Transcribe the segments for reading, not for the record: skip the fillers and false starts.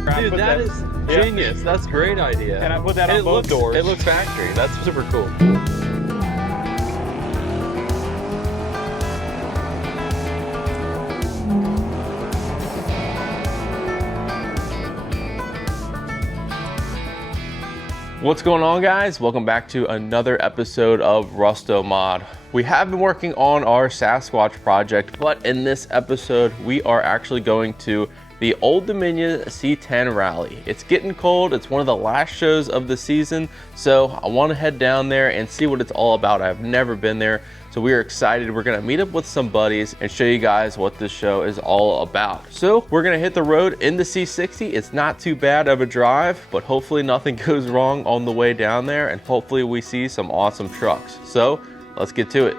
Dude, that is genius. That's a great idea. And I put that on both doors. It looks factory. That's super cool. What's going on, guys? Welcome back to another episode of Rustomod. We have been working on our Sasquatch project, but in this episode, we are actually going to the Old Dominion C10 Rally. It's getting cold. It's one of the last shows of the season, so I want to head down there and see what it's all about. I've never been there, so we are excited. We're gonna meet up with some buddies and show you guys what this show is all about. So we're gonna hit the road in the C60. It's not too bad of a drive, but hopefully nothing goes wrong on the way down there, and hopefully we see some awesome trucks. So let's get to it.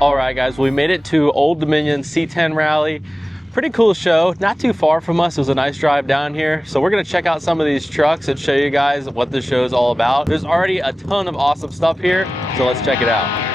All right, guys, we made it to Old Dominion C10 Rally. Pretty cool show, not too far from us. It was a nice drive down here. So we're gonna check out some of these trucks and show you guys what this show is all about. There's already a ton of awesome stuff here, so let's check it out.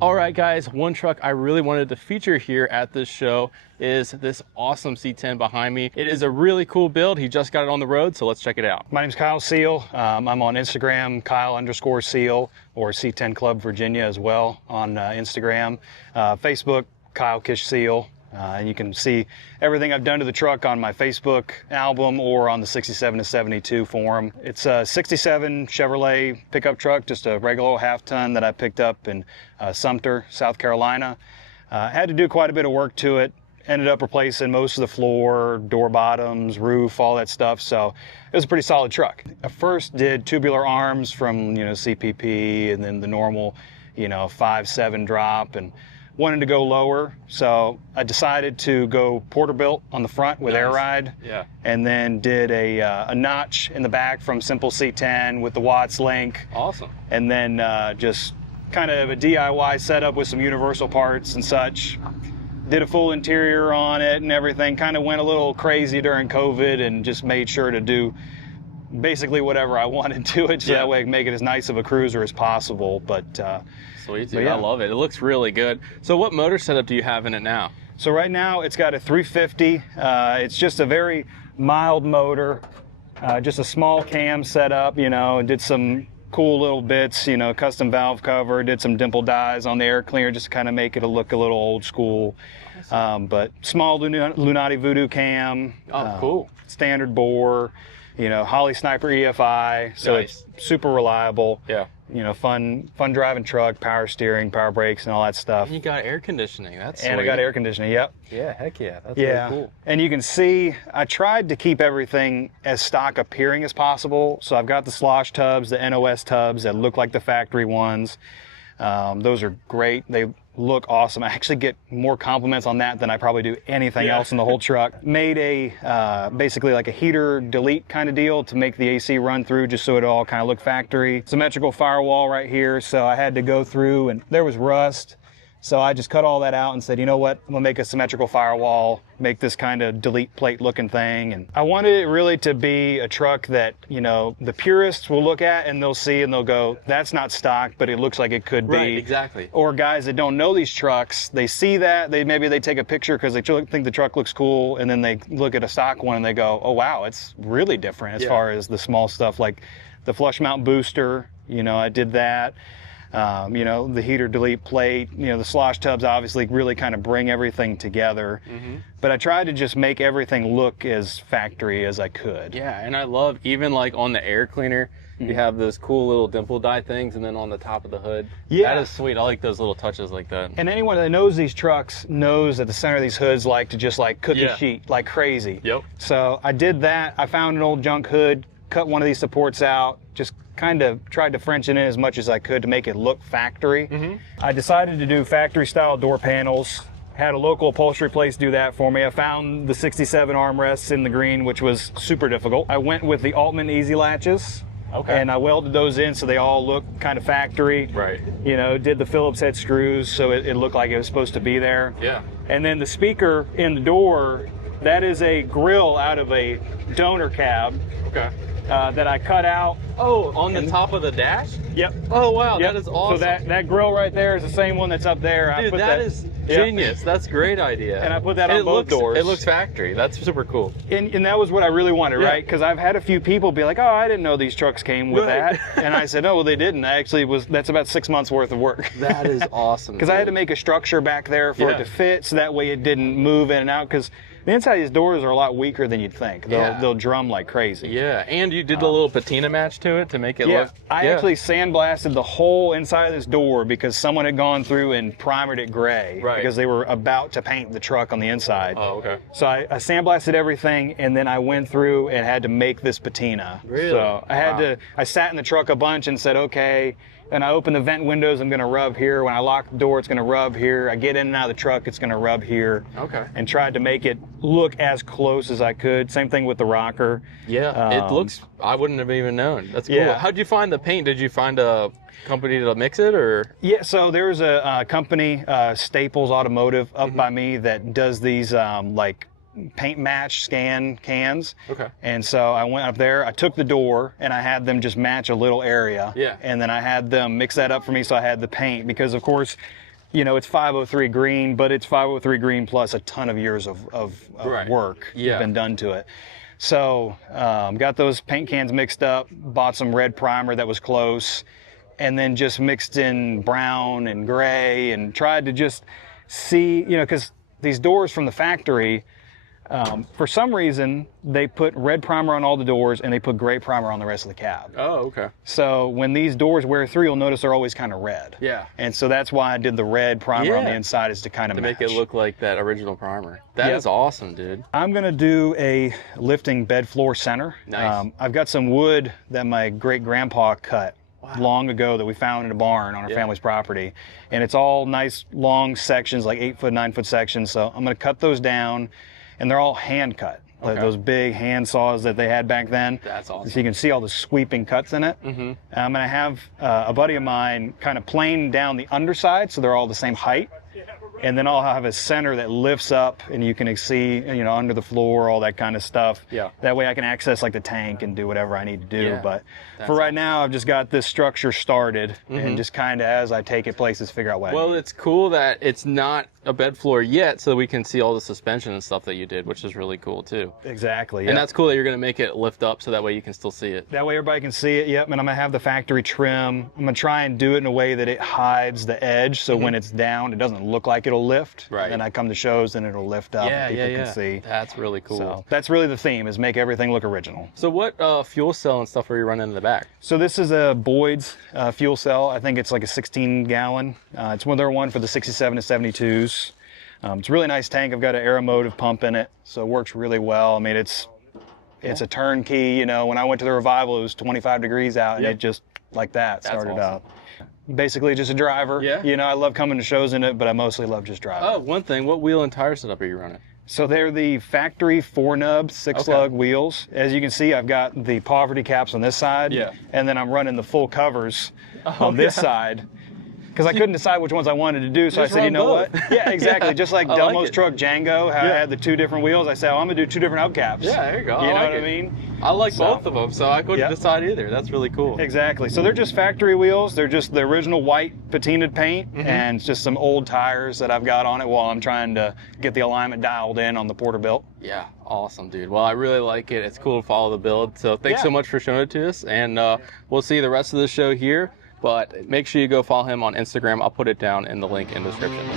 All right, guys, one truck I really wanted to feature here at this show is this awesome C10 behind me. It is a really cool build. He just got it on the road, so let's check it out. My name's Kyle Seal. I'm on Instagram, Kyle_Seal, or C10 Club Virginia as well on Instagram. Facebook, Kyle Kish Seal. And you can see everything I've done to the truck on my Facebook album or on the 67 to 72 forum. It's a 67 Chevrolet pickup truck, just a regular old half-ton that I picked up in Sumter, South Carolina. Had to do quite a bit of work to it. ended up replacing most of the floor, door bottoms, roof, all that stuff. So it was a pretty solid truck. I first did tubular arms from, CPP, and then the normal, 5.7 drop, and wanted to go lower. So I decided to go Porterbuilt on the front with air ride. Yeah. And then did a notch in the back from Simple C10 with the Watts link. Awesome. And then just kind of a DIY setup with some universal parts and such. Did a full interior on it and everything. Kind of went a little crazy during COVID and just made sure to do basically whatever I wanted to it, so that way I can make it as nice of a cruiser as possible. But sweet, dude. I love it. It looks really good. So what motor setup do you have in it now? So right now it's got a 350. It's just a very mild motor, just a small cam setup, and did some cool little bits, custom valve cover, did some dimple dies on the air cleaner just to kind of make it look a little old school. But small Lunati Voodoo cam. Oh, cool. Standard bore, Holley Sniper EFI, so it's super reliable. Yeah. Fun driving truck, power steering, power brakes, and all that stuff. And you got air conditioning. That's sweet. And I got air conditioning. Yep. Yeah, heck yeah. That's really cool. And you can see I tried to keep everything as stock appearing as possible. So I've got the slosh tubs, the NOS tubs that look like the factory ones. Those are great. They look awesome. I actually get more compliments on that than I probably do anything else in the whole truck. Made a basically like a heater delete kind of deal to make the AC run through, just so it all kind of looked factory. Symmetrical firewall right here, so I had to go through, and there was rust. So I just cut all that out and said, you know what, I'm gonna make a symmetrical firewall, make this kind of delete plate looking thing. And I wanted it really to be a truck that, the purists will look at and they'll see and they'll go, that's not stock, but it looks like it could be. Right, exactly. Or guys that don't know these trucks, they see that, maybe they take a picture because they think the truck looks cool, and then they look at a stock one and they go, oh wow, it's really different as far as the small stuff, like the flush mount booster, I did that. The heater delete plate, the slosh tubs obviously really kind of bring everything together. But I tried to just make everything look as factory as I could. Yeah, and I love even like on the air cleaner, you have those cool little dimple die things, and then on the top of the hood. Yeah. That is sweet. I like those little touches like that. And anyone that knows these trucks knows that the center of these hoods like to just like cookie sheet like crazy. Yep. So I did that. I found an old junk hood, cut one of these supports out, just kind of tried to French it in as much as I could to make it look factory. I decided to do factory style door panels. Had a local upholstery place do that for me. I found the 67 armrests in the green, which was super difficult. I went with the Altman Easy Latches. Okay. And I welded those in so they all look kind of factory. Right. Did the Phillips head screws so it looked like it was supposed to be there. Yeah. And then the speaker in the door, that is a grill out of a donor cab. Okay. That I cut out. Oh, on the top of the dash? Yep. Oh, wow, yep. That is awesome. So that grill right there is the same one that's up there. Dude, that is genius. That's a great idea. And I put that on both doors. It looks factory. That's super cool. And that was what I really wanted, right? Because I've had a few people be like, oh, I didn't know these trucks came with that. And I said, oh, well, they didn't. That's about 6 months worth of work. That is awesome. Because I had to make a structure back there for it to fit, so that way it didn't move in and out. Because the inside of these doors are a lot weaker than you'd think. They'll drum like crazy. Yeah, and you did the little patina match to it to make it look. I actually sandblasted the whole inside of this door because someone had gone through and primered it gray. Right. Because they were about to paint the truck on the inside. Oh, okay. So I sandblasted everything, and then I went through and had to make this patina. Really? So I sat in the truck a bunch and said, okay. And I open the vent windows, I'm gonna rub here. When I lock the door, it's gonna rub here. I get in and out of the truck, it's gonna rub here. Okay. And tried to make it look as close as I could. Same thing with the rocker. Yeah, it looks, I wouldn't have even known. That's cool. Yeah. How'd you find the paint? Did you find a company to mix it, or? Yeah, so there's a company, Staples Automotive, up by me that does these like paint match scan cans. Okay. And so I went up there, I took the door, and I had them just match a little area. Yeah. And then I had them mix that up for me, so I had the paint, because of course, it's 503 green, but it's 503 green plus a ton of years of work been done to it. So got those paint cans mixed up, bought some red primer that was close, and then just mixed in brown and gray and tried to just see, because these doors from the factory, For some reason, they put red primer on all the doors and they put gray primer on the rest of the cab. Oh, okay. So when these doors wear through, you'll notice they're always kind of red. Yeah. And so that's why I did the red primer on the inside, is to kind of make it look like that original primer. That is awesome, dude. I'm gonna do a lifting bed floor center. Nice. I've got some wood that my great grandpa cut long ago that we found in a barn on our family's property, and it's all nice long sections, like 8-foot, 9-foot sections. So I'm gonna cut those down, and they're all hand cut. Like those big hand saws that they had back then. That's awesome. So you can see all the sweeping cuts in it. I'm gonna have a buddy of mine kind of plane down the underside, so they're all the same height. And then I'll have a center that lifts up, and you can see, you know, under the floor, all that kind of stuff. Yeah. That way I can access like the tank and do whatever I need to do. Yeah, but for right now, I've just got this structure started, and just kind of as I take it places, figure out what I need. It's cool that it's not a bed floor yet, so we can see all the suspension and stuff that you did, which is really cool too. Exactly. And that's cool that you're going to make it lift up so that way you can still see it. That way everybody can see it. Yep. And I'm gonna have the factory trim. I'm gonna try and do it in a way that it hides the edge, so when it's down, it doesn't look like it'll lift. Right. Then I come to shows and it'll lift up, and people can see. That's really cool. So that's really the theme, is make everything look original. So what fuel cell and stuff are you running in the back? So this is a Boyd's fuel cell. I think it's like a 16 gallon. It's one for the 67 to 72s. It's a really nice tank. I've got an aeromotive pump in it, so it works really well. I mean, it's a turnkey. You know, when I went to the revival, it was 25 degrees out, and it just like that started out. Basically just a driver. Yeah. You know, I love coming to shows in it, but I mostly love just driving. Oh, one thing, what wheel and tire setup are you running? So they're the factory 4-nub 6-lug wheels. As you can see, I've got the poverty caps on this side, and then I'm running the full covers on this side, because I couldn't decide which ones I wanted to do. So I said, you know what? Yeah, exactly. Just like Delmo's truck Django, how I had the 2 different wheels. I said, oh, I'm gonna do 2 different hubcaps. Yeah, there you go. You know what I mean? I like both of them, so I couldn't decide either. That's really cool. Exactly. So they're just factory wheels. They're just the original white patina paint, and it's just some old tires that I've got on it while I'm trying to get the alignment dialed in on the Porterbuilt. Yeah, awesome, dude. Well, I really like it. It's cool to follow the build. So thanks so much for showing it to us, and we'll see the rest of the show here. But make sure you go follow him on Instagram. I'll put it down in the link in the description.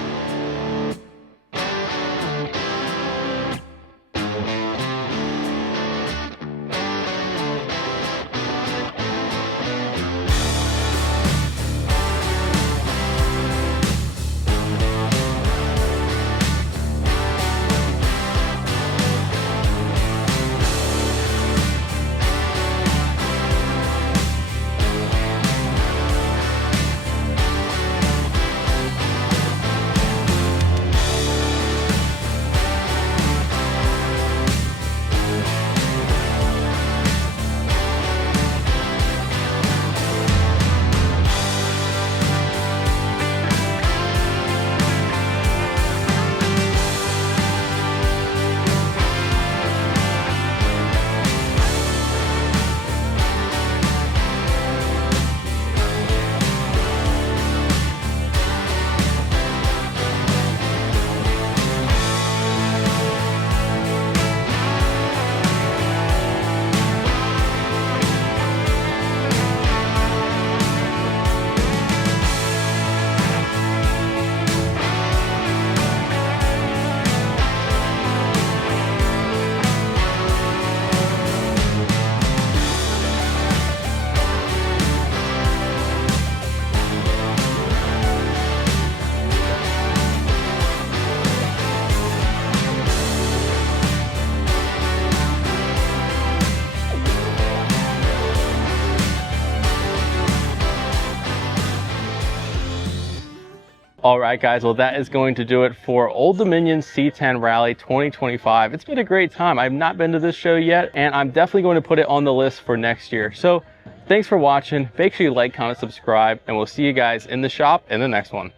All right, guys, well, that is going to do it for Old Dominion C10 Rally 2025. It's been a great time. I've not been to this show yet, and I'm definitely going to put it on the list for next year. So thanks for watching. Make sure you like, comment, subscribe, and we'll see you guys in the shop in the next one.